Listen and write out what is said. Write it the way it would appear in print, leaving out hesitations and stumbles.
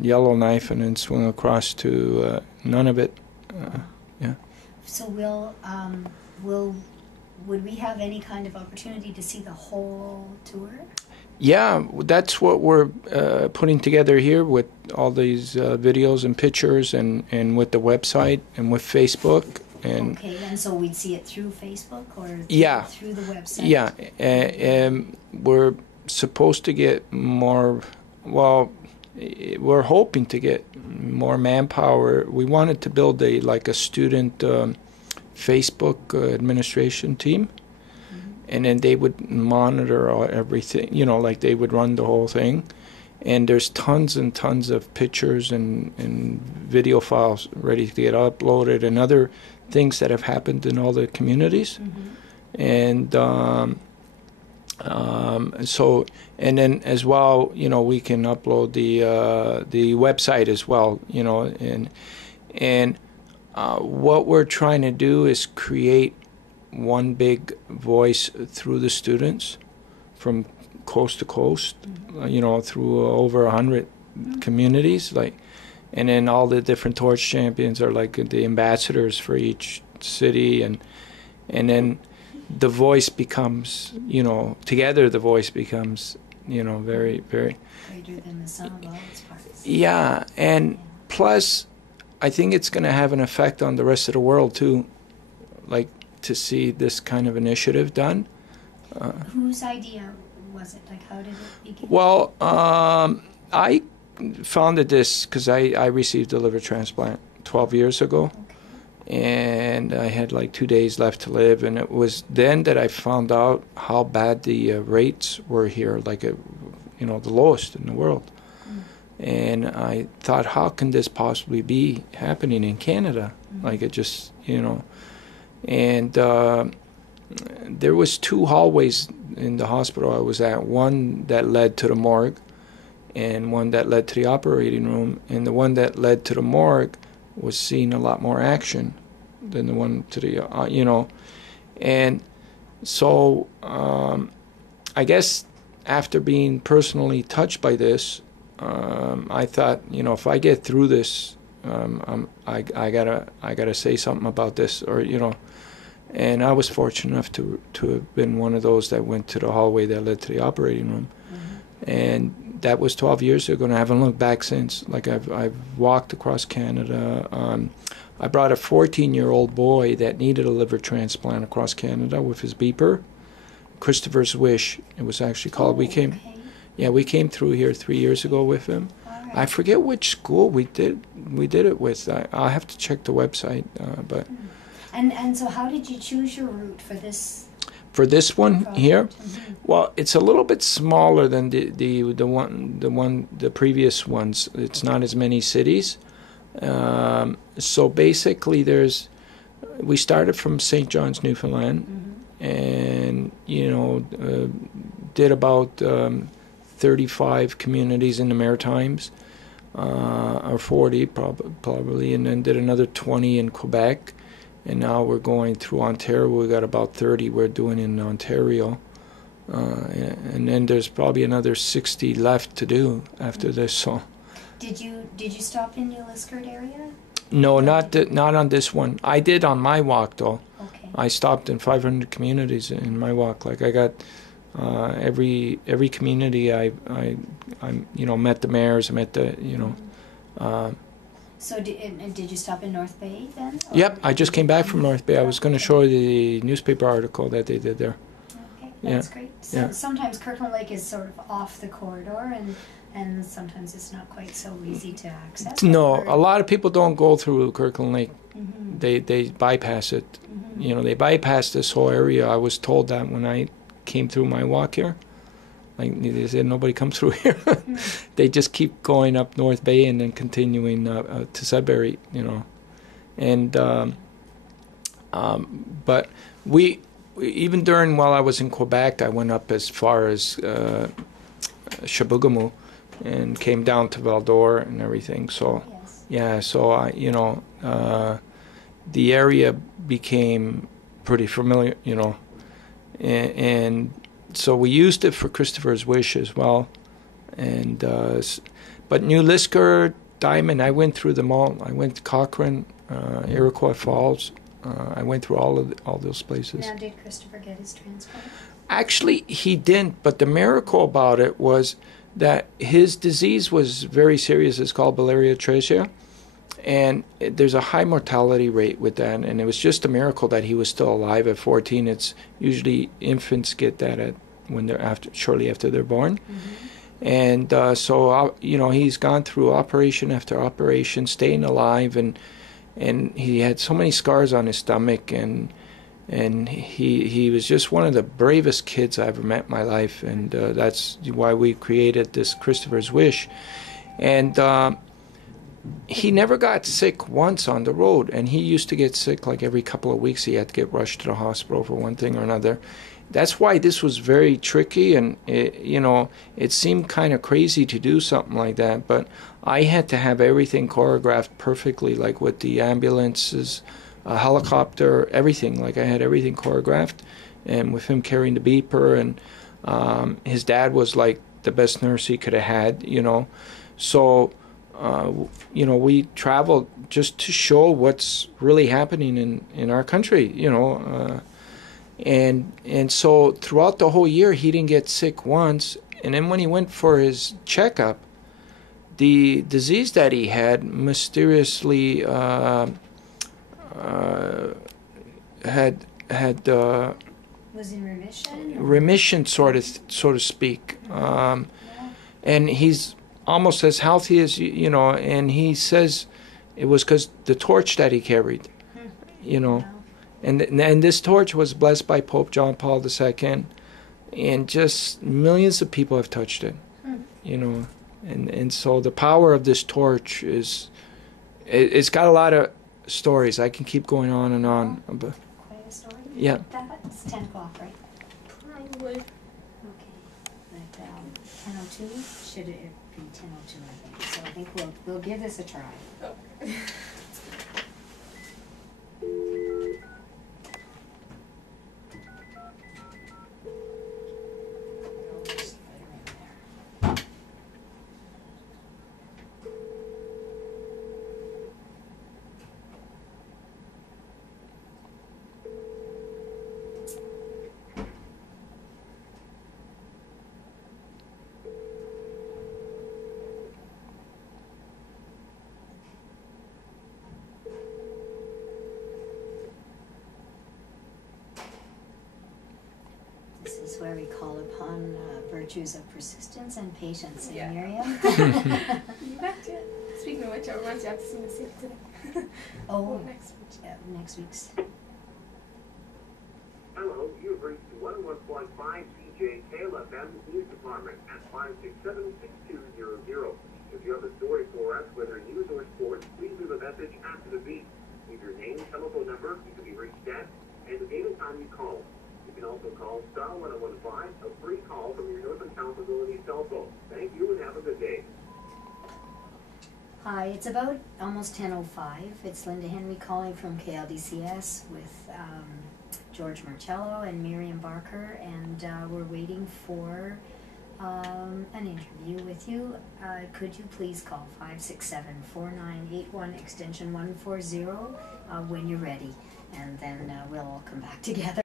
Yellowknife and then swing across to Nunavut. Yeah. So would we have any kind of opportunity to see the whole tour? Yeah, that's what we're putting together here with all these videos and pictures and with the website and with Facebook. And okay, and so we'd see it through Facebook or through the website? Yeah, and we're supposed to get more, well, we're hoping to get more manpower. We wanted to build a student Facebook administration team. And then they would monitor everything, like they would run the whole thing. And there's tons and tons of pictures and video files ready to get uploaded and other things that have happened in all the communities. And so, and then as well, we can upload the website as well, and what we're trying to do is create one big voice through the students from coast to coast, through over 100 communities, and then all the different torch champions are like the ambassadors for each city, and then the voice becomes, together the voice becomes, very, very greater than the sum of all its parts. Yeah, and plus, I think it's going to have an effect on the rest of the world too, to see this kind of initiative done. Whose idea was it? How did it begin? Well, I founded this because I received a liver transplant 12 years ago. Okay. And I had 2 days left to live, and it was then that I found out how bad the rates were here, the lowest in the world. And I thought, how can this possibly be happening in Canada? It just, And there was 2 hallways in the hospital I was at, one that led to the morgue and one that led to the operating room. And the one that led to the morgue was seeing a lot more action than the one to the, And so I guess after being personally touched by this, I thought, if I get through this, I gotta say something about this, or and I was fortunate enough to have been one of those that went to the hallway that led to the operating room, and that was 12 years ago, and I haven't looked back since. I've walked across Canada. I brought a 14-year-old boy that needed a liver transplant across Canada with his beeper, Christopher's Wish. It was actually called. We came through here 3 years ago with him. Right. I forget which school we did it with. I'll have to check the website, but. And so how did you choose your route for this? For this one here, well, it's a little bit smaller than the previous ones. It's not as many cities. So basically, we started from St. John's, Newfoundland, and did about 35 communities in the Maritimes, or 40 probably, and then did another 20 in Quebec. And now we're going through Ontario. We got about 30 we're doing in Ontario. And then there's probably another 60 left to do after this. So, Did you stop in the Liskeard area? No, not on this one. I did on my walk though. Okay. I stopped in 500 communities in my walk. I got every community. I met the mayors. I met the So did you stop in North Bay then? Or? Yep, I just came back from North Bay. I was going to show you the newspaper article that they did there. Okay, that's great. So sometimes Kirkland Lake is sort of off the corridor, and sometimes it's not quite so easy to access. No, a lot of people don't go through Kirkland Lake. They bypass it. They bypass this whole area. I was told that when I came through my walk here. They said nobody comes through here. They just keep going up North Bay and then continuing to Sudbury, And but we even while I was in Quebec, I went up as far as Chibougamau and came down to Val-d'Or and everything. So the area became pretty familiar, and so we used it for Christopher's Wish as well, And but New Lisker, Diamond, I went through them all. I went to Cochrane, Iroquois Falls. I went through all those places. Now, did Christopher get his transplant? Actually, he didn't. But the miracle about it was that his disease was very serious. It's called biliary atresia, and there's a high mortality rate with that. And it was just a miracle that he was still alive at 14. It's usually infants get that when they're shortly after they're born. Mm-hmm. And so he's gone through operation after operation, staying alive, and he had so many scars on his stomach, and he was just one of the bravest kids I ever met in my life, and that's why we created this Christopher's Wish. And he never got sick once on the road, and he used to get sick like every couple of weeks. He had to get rushed to the hospital for one thing or another. That's why this was very tricky, and it seemed kind of crazy to do something like that, but I had to have everything choreographed perfectly, like with the ambulances, helicopter, everything. Like I had everything choreographed, and with him carrying the beeper, and his dad was like the best nurse he could have had, So, we traveled just to show what's really happening in our country, And so throughout the whole year, he didn't get sick once. And then when he went for his checkup, the disease that he had mysteriously had was in remission. Remission, so to speak. And he's almost as healthy as And he says it was because the torch that he carried, Wow. And this torch was blessed by Pope John Paul II, and just millions of people have touched it, And so the power of this torch it's got a lot of stories. I can keep going on and on. But, quite a story? Yeah. That's 10 o'clock, right? Probably. Okay. But 10:02? Should it be 10:02, I think. So I think we'll give this a try. Oh. This is where we call upon virtues of persistence and patience, Yeah. Miriam? You have to. Speaking of which, it reminds you, I have to sing the scene today. Oh, next week. yeah, next week's. Hello, you've reached 101.5 CJ KLFM News Department at 567-6200. If you have a story for us, whether news or sports, please leave a message after the beep. Leave your name, telephone number, you can be reached at, and the date and time you call. You can also call star 1015, a free call from your Northern Accountability cell phone. Thank you and have a good day. Hi, it's about almost 10:05. It's Linda Henry calling from KLDCS with George Marcello and Miriam Barker, and we're waiting for an interview with you. Could you please call 567-4981 extension 140 when you're ready, and then we'll all come back together.